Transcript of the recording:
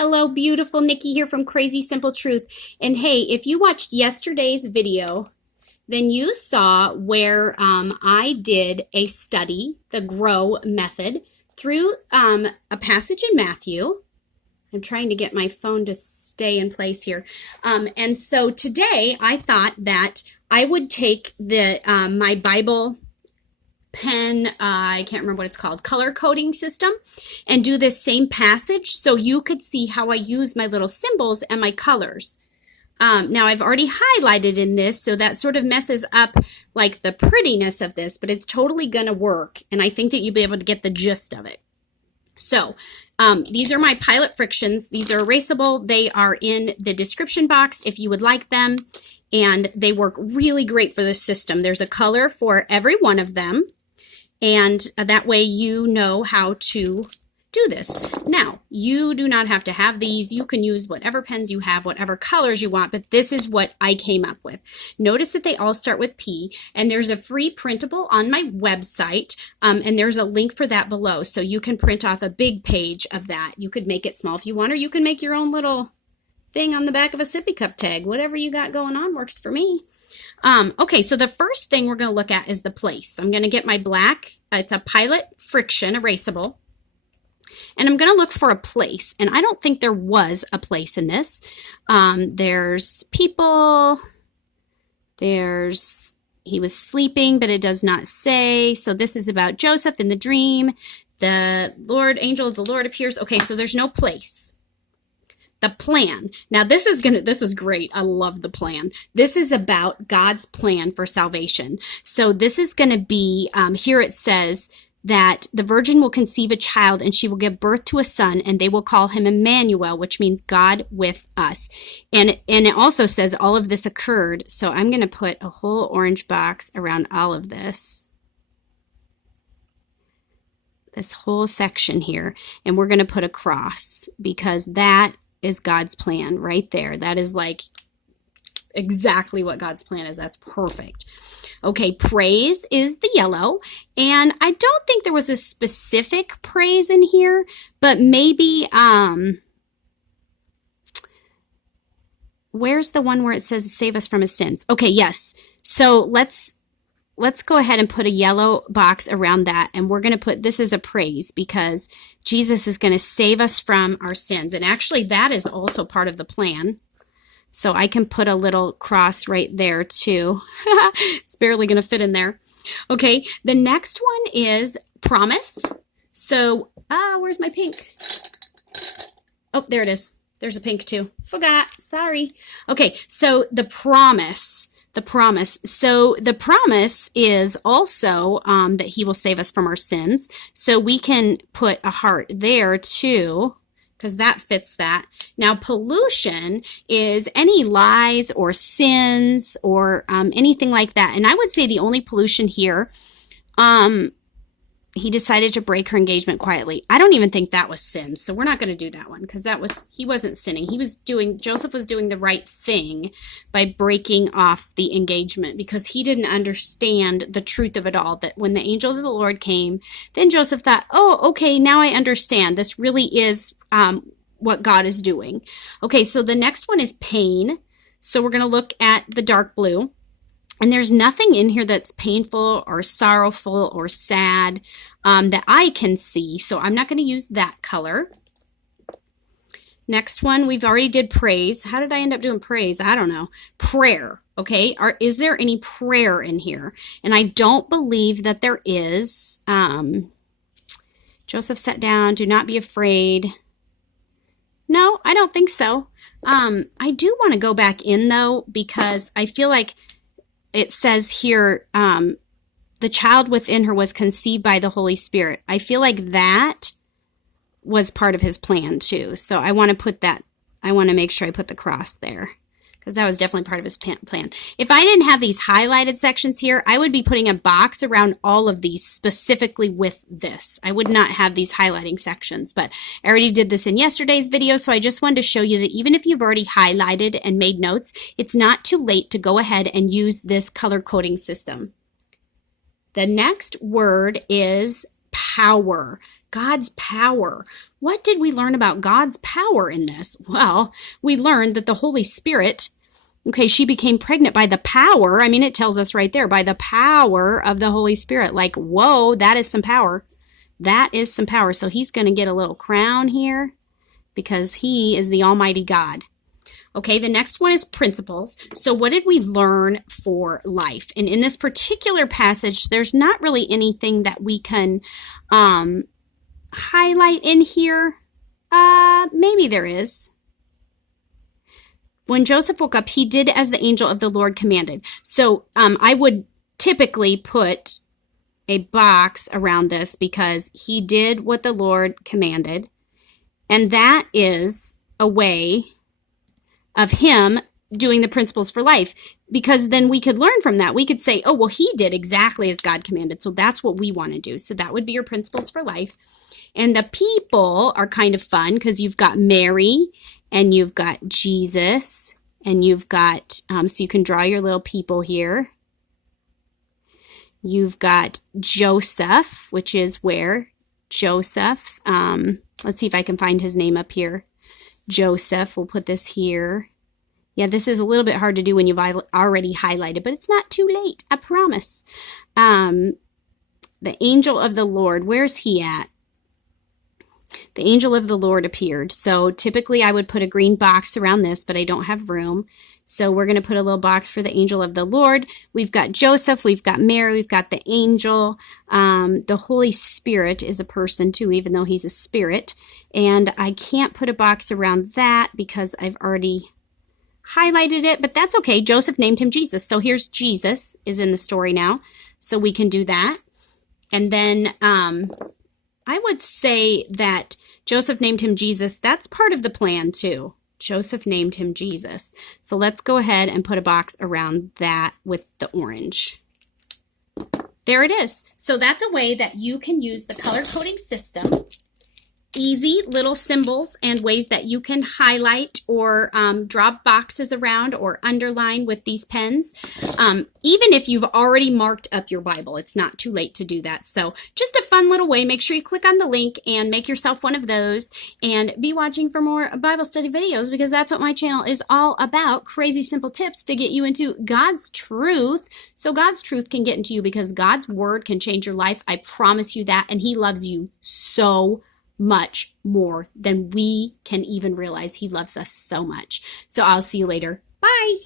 Hello, beautiful. Nicki here from Crazy Simple Truth. And hey, if you watched yesterday's video, then you saw where I did a study, the GROW method, through a passage in Matthew. I'm trying to get my phone to stay in place here. And so today I thought that I would take the my Bible pen, I can't remember what it's called, color coding system, and do this same passage so you could see how I use my little symbols and my colors. Now I've already highlighted in this, so that sort of messes up like the prettiness of this, but it's totally gonna work, and I think that you'll be able to get the gist of it. So these are my pilot frictions. These are erasable. They are in the description box if you would like them, and they work really great for this system. There's a color for every one of them, and that way you know how to do this. Now, you do not have to have these. You can use whatever pens you have, whatever colors you want, but this is what I came up with. Notice that they all start with P, and there's a free printable on my website, and there's a link for that below, so you can print off a big page of that. You could make it small if you want, or you can make your own little thing on the back of a sippy cup tag. Whatever you got going on works for me. Okay, so the first thing we're going to look at is the place. I'm going to get my black, it's a pilot friction erasable, and I'm going to look for a place, and I don't think there was a place in this. There's people, he was sleeping, but it does not say, so this is about Joseph in the dream. The angel of the Lord appears. Okay, so there's no place. The plan. Now this is great. I love the plan. This is about God's plan for salvation. So this is going to be, here it says that the virgin will conceive a child and she will give birth to a son, and they will call him Emmanuel, which means God with us. And it also says all of this occurred. So I'm going to put a whole orange box around all of this whole section here, and we're going to put a cross because that is God's plan right there. That is like exactly what God's plan is. That's perfect. Okay, praise is the yellow, and I don't think there was a specific praise in here, but maybe where's the one where it says save us from his sins? Okay, yes. So let's go ahead and put a yellow box around that, and we're going to put this as a praise because Jesus is going to save us from our sins. And actually, that is also part of the plan. So I can put a little cross right there too. It's barely going to fit in there. Okay, the next one is promise. So, where's my pink? Oh, there it is. There's a pink too. Forgot. Sorry. Okay, so the promise. So the promise is also that he will save us from our sins. So we can put a heart there too, because that fits that. Now pollution is any lies or sins or anything like that. And I would say the only pollution here, he decided to break her engagement quietly. I don't even think that was sin. So we're not going to do that one because he wasn't sinning. Joseph was doing the right thing by breaking off the engagement because he didn't understand the truth of it all. That when the angel of the Lord came, then Joseph thought, oh, okay, now I understand. This really is what God is doing. Okay, so the next one is pain. So we're going to look at the dark blue. And there's nothing in here that's painful or sorrowful or sad that I can see. So I'm not going to use that color. Next one, we've already did praise. How did I end up doing praise? I don't know. Prayer, okay? Is there any prayer in here? And I don't believe that there is. Joseph sat down, do not be afraid. No, I don't think so. I do want to go back in though, because I feel like it says here, the child within her was conceived by the Holy Spirit. I feel like that was part of his plan too. So I want to put that, I want to make sure I put the cross there because that was definitely part of his plan. If I didn't have these highlighted sections here, I would be putting a box around all of these specifically with this. I would not have these highlighting sections, but I already did this in yesterday's video. So I just wanted to show you that even if you've already highlighted and made notes, it's not too late to go ahead and use this color coding system. The next word is power. God's power. What did we learn about God's power in this? Well, we learned that the Holy Spirit, okay, she became pregnant by the power. I mean, it tells us right there, by the power of the Holy Spirit. Like, whoa, that is some power. That is some power. So he's going to get a little crown here because he is the Almighty God. Okay, the next one is principles. So what did we learn for life? And in this particular passage, there's not really anything that we can highlight in here. Maybe there is. When Joseph woke up, he did as the angel of the Lord commanded. So I would typically put a box around this because he did what the Lord commanded. And that is a way of him doing the principles for life, because then we could learn from that. We could say, oh, well, he did exactly as God commanded. So that's what we want to do. So that would be your principles for life. And the people are kind of fun because you've got Mary and you've got Jesus and you've got, so you can draw your little people here. You've got Joseph, which is where Joseph, let's see if I can find his name up here. Joseph, we'll put this here. Yeah, this is a little bit hard to do when you've already highlighted, but it's not too late, I promise. The angel of the Lord, where's he at? The angel of the Lord appeared. So typically I would put a green box around this, but I don't have room. So we're going to put a little box for the angel of the Lord. We've got Joseph, we've got Mary, we've got the angel. The Holy Spirit is a person too, even though he's a spirit. And I can't put a box around that because I've already highlighted it, but that's okay. Joseph named him Jesus. So here's Jesus is in the story now. So we can do that. And then I would say that Joseph named him Jesus. That's part of the plan too. Joseph named him Jesus. So let's go ahead and put a box around that with the orange. There it is. So that's a way that you can use the color coding system. Easy little symbols and ways that you can highlight or draw boxes around or underline with these pens. Even if you've already marked up your Bible, it's not too late to do that. So just a fun little way. Make sure you click on the link and make yourself one of those and be watching for more Bible study videos, because that's what my channel is all about. Crazy simple tips to get you into God's truth so God's truth can get into you, because God's word can change your life. I promise you that. And he loves you so much more than we can even realize. He loves us so much. So I'll see you later. Bye.